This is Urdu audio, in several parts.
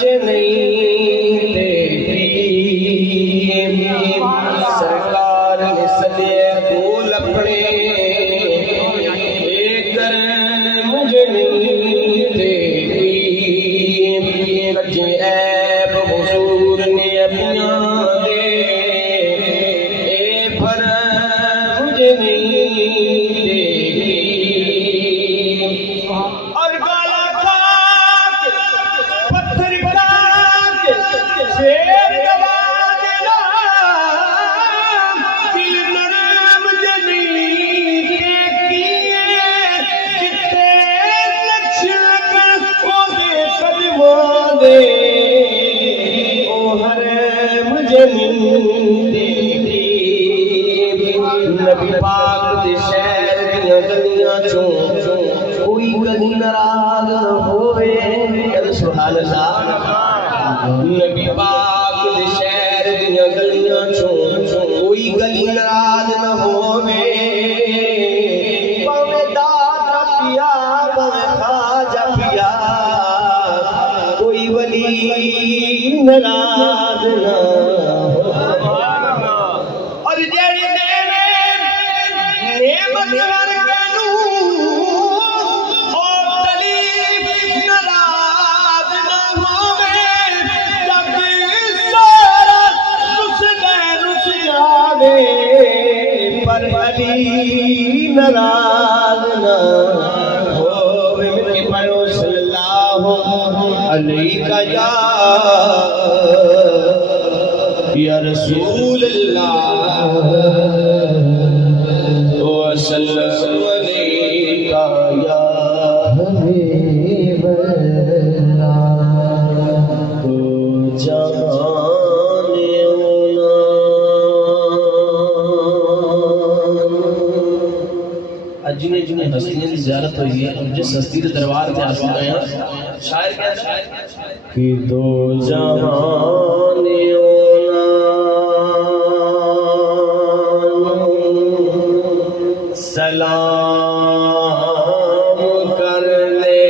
مجھے نہیں دیتی سرکار نے صدے پھول اپنے لے کر مجھے نہیں دیتی کجے عیب حضور نے اپنا دے پر مجھے نہیں دیتی اور گالا کھا کے پتھر کھا کے شیر دبا دینا دل نرم جنی کے کیے جتے لچھن کو دے قدموں دے او ہر مجھے نہیں دیتی نبی پاک دے شہر دیاں گلیاں چوں کوئی گلی ناراض نہ ہوئے سبحان اللہ نبی پاک دے شہر دیاں گلیاں چوں کوئی گلی ناراض نہ ہوئے پاویں داتا پیا پاویں خواجہ پیا کوئی ولی ناراض نہ اور جیڑی نعمت ورگے نوں او تلیف ناراض نہ ہووے جب سارا رس جاوے پر علی ناراض نہ ہووے میرے پڑھو صلی اللہ علیہ یا رسول اللہ وسلم علیکہ یا حبیب اللہ تو جہان اونا اج جنہیں ہستیاں کی زیارت ہوئی ہے اور جس ہستی کے دربار سے حاصل آئے ہیں شاعر کیا ہے کہ دو جہان اونا سلام کر لے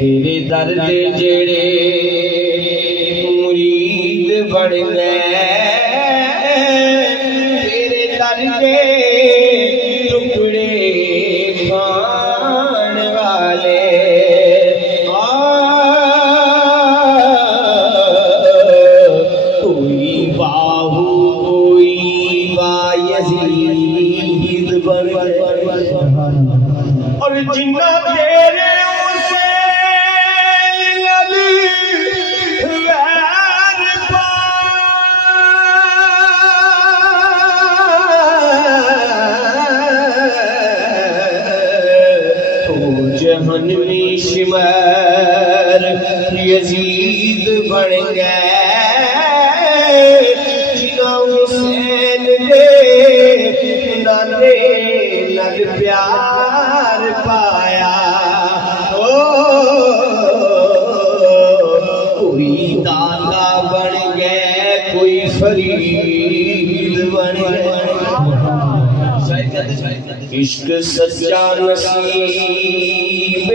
تیرے درد جڑے مرید بن گئے تیرے درد ٹکڑے کھان والے اور جنہ تیرے اسے علی ویر پائے تو جہنمی شمر یزید بن گئے جنہ حسین دے نانے نال پیار پایا کوئی دادا بن گئے کوئی فرید بن گئے عشق سچا نصیب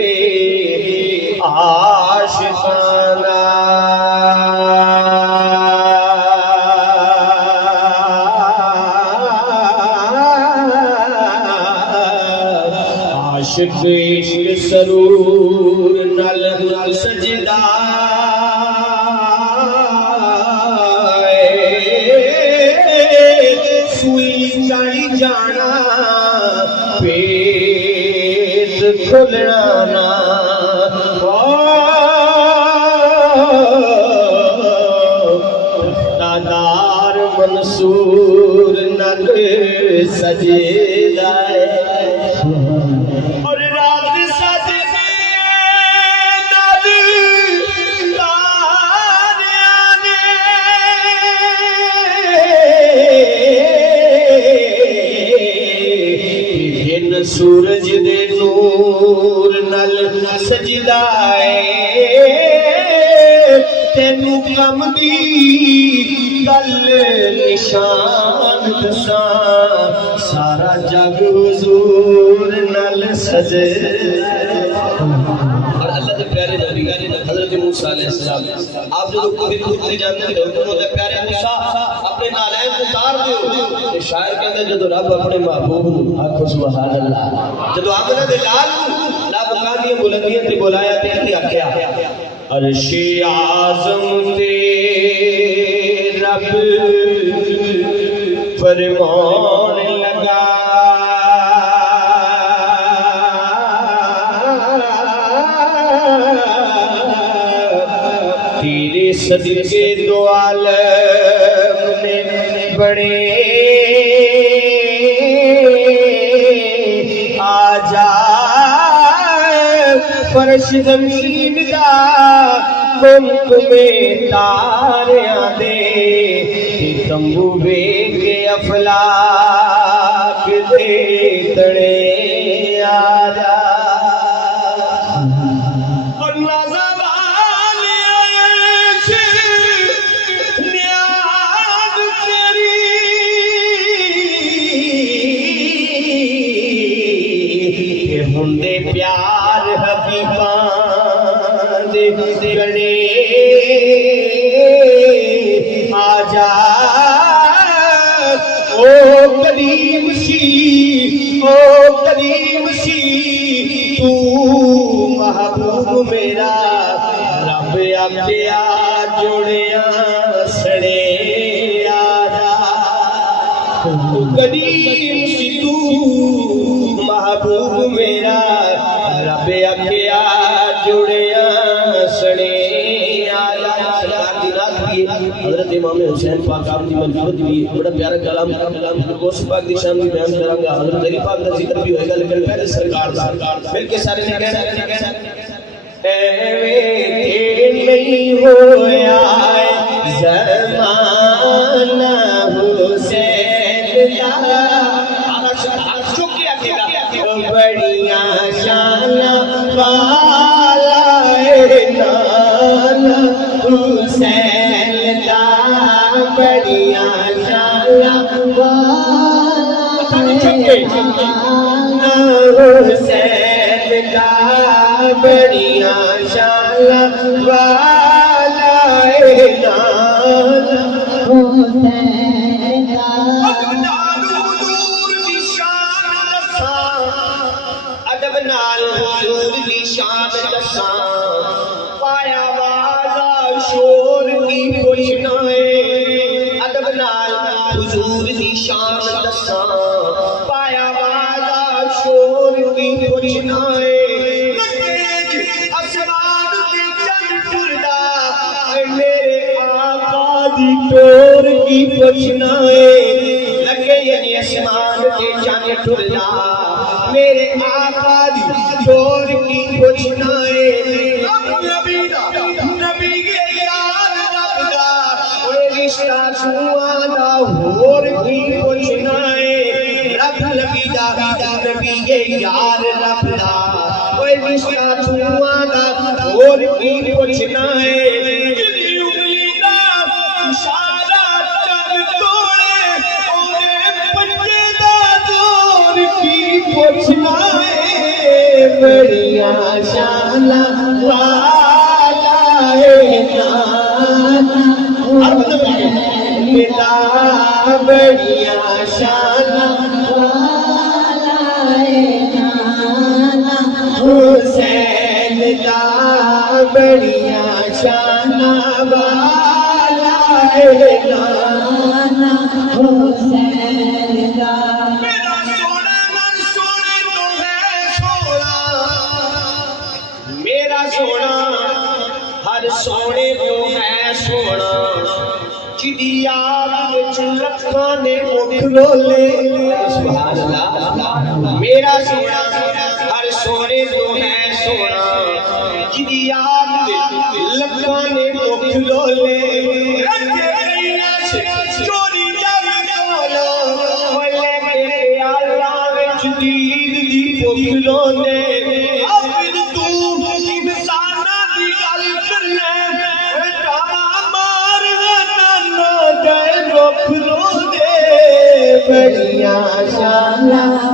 عاشقانہ عاشق عشق سرور نل سجدہ سوئی چڑی جانا پیٹ کھلنا نا دادار منصور نل سجدہ اور رات سجدے نل تاریاں نے سورج دے نور نل سجدہ تینوں کم دی گل نشان دساں سارا جگ حضور نال سجے. اور اللہ کے پیارے نبی حضرت موسیٰ علیہ السلام آپ جو کبھی کھوتے جانتے ہیں حکم ہوتا ہے پیارے موسیٰ اپنے نالین اتار دیو. شاعر کہتے ہیں جدو رب اپنے محبوب آنکھو سبحان اللہ جدو آمنہ دے لال رب کاندی بلندیاں تے بولایا تے ہی آکھیا عرش اعظم تے رب فرمان لگا تیرے صدقے دو عالم نے بڑے آجا فرش زمین دا میں تاریاں دے تمبو بے کے افلاک دے تڑے آجا ہندے پیار حبیبان دے گڑے آجا او کریم سی تو محبوب میرا رب آکھیا جوڑیاں سڑے آجا کریم سی تو محبوب میرا رب آکھیا جڑیاں سڑے آیا. حضرت امام حسین پاک آپ دی منفرد بھی بڑا پیارا کلام گوش پاک دی شان بھی بیان کراں گا. حضرت علی پاک دا ذکر بھی ہوئے گا لیکن پہلے سرکار دا مل کے سارے نے کہنا ایویں نہیں ہویا زمانہ حسین دا بڑیاں شانہ والا نانا حسین دا بڑیاں شانہ والا حسین دا بڑیاں شانہ والا نانا حسین دا حضور دی شان دساں پایا وازا شور کی کچھ نہ ہے. ادب نال حضور دی شان دساں پایا وازا شور کی کچھ نہ ہے. آسمان دی چند ٹردا میرے آقا دی ٹور کی کچھ نہ ہے. لگے یعنی آسمان دی چند ٹردا میرے آقا دی ٹور کی کچھ نہ ہے. نبی کے یار رب دا اوے رشتہ چھواں دا ہور کی کچھ نہ ہے. رب نبی دا نبی کے یار رب دا اوے رشتہ چھواں دا ہور کی کچھ نہ ہے. کچھ نہ ہے بڑیاں شانہ والا نانا ملا بڑیاں شانہ والا نانا حسین دا بڑیاں شانہ والا نانا حسین دا. ہر سونے تو ہے سونا جدی یاد وچ لکھاں نے مکھ رولے. سبحان اللہ. میرا سونا ہر سونے تو ہے سونا جدی یاد وچ لکھاں نے مکھ رولے. چوری جگ کولو لے کے اللہ وچ دید دی بھوک لوندے. بڑیاں شان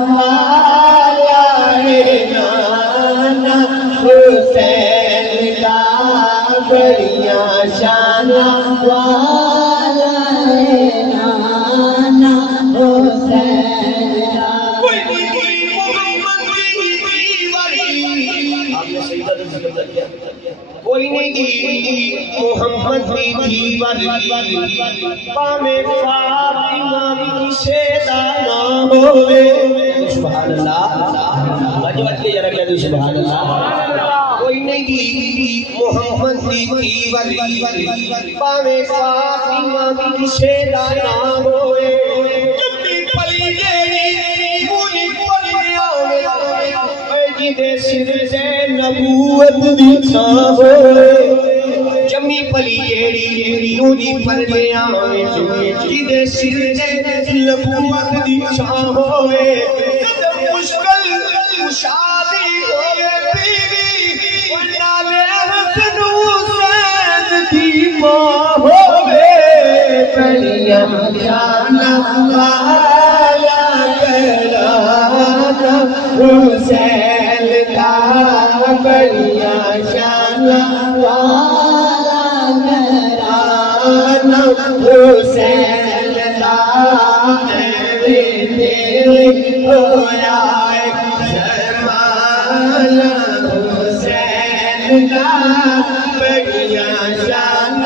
والا ہے نانا حسین کا بڑیاں شان والا ہے نانا حسین کا کوئی نہیں کی محمد بھی تھی ولی پامے فاطمہ بھی شیدا نہ ہوئے سبحان اللہ وجوت لے ذرا کہہ دو سبحان اللہ کوئی نہیں کی محمد بھی تھی ولی پامے فاطمہ بھی شیدا نہ ہوئے جبی پلی گئی مونی پلی آوے جدے سر سے نبوت دی چھاں ہوئے جمی پلی ایڑی اونی پلے آوے جدے سر سے نبوت دی چھاں ہوئے مشکل شادی ہوئے بیوی نالے حسن حسین دی ماں ہوئے بڑیاں شان والا کرانا حسین کا بڑیاں شان والا کرانا حسین کا تیرے ہویا زمانہ حسین کا بڑیاں شان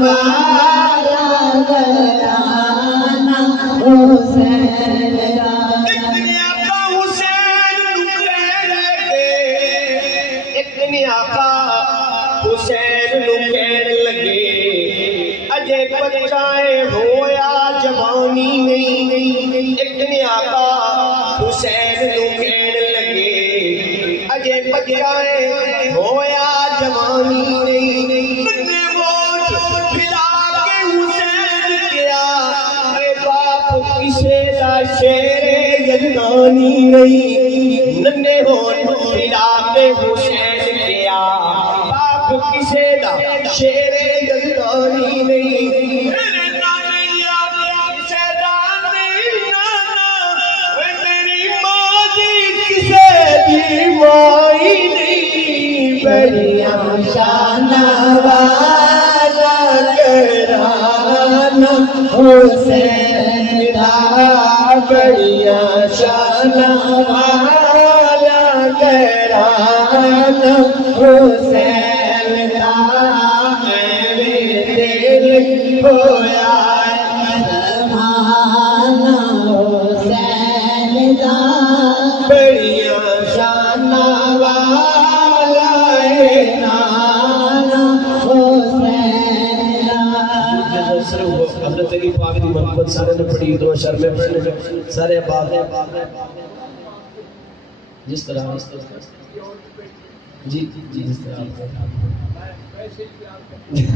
والا کرانا حسین کا حسین نو کہن لگے اجے بچائے ہویا جوانی نہیں ایک نے آقا حسین نو کہن لگے اجے بچائے ہویا جوانی نہیں نے ووٹ پھلا کے حسین کیا اے باپ کسے دا شیر یزدانی نہیں ننے ہوٹ پھلا کے حسین کیا کسے دا شیر یزدانی نہیں میرے نانے یاد کسے دانی نانا میری ماں دی کسے دی مائی نہیں بڑیاں شان والا کرانا حسین دا بڑیاں شان والا کرانا حسین ہویا زمانہ حسین دا بڑیاں شان والا ہے نانا حسین حضرت علی پاک دی محبت سارے نے پڑھی دو اشر میں پڑھنے سارے بات جس طرح جی جس طرح جی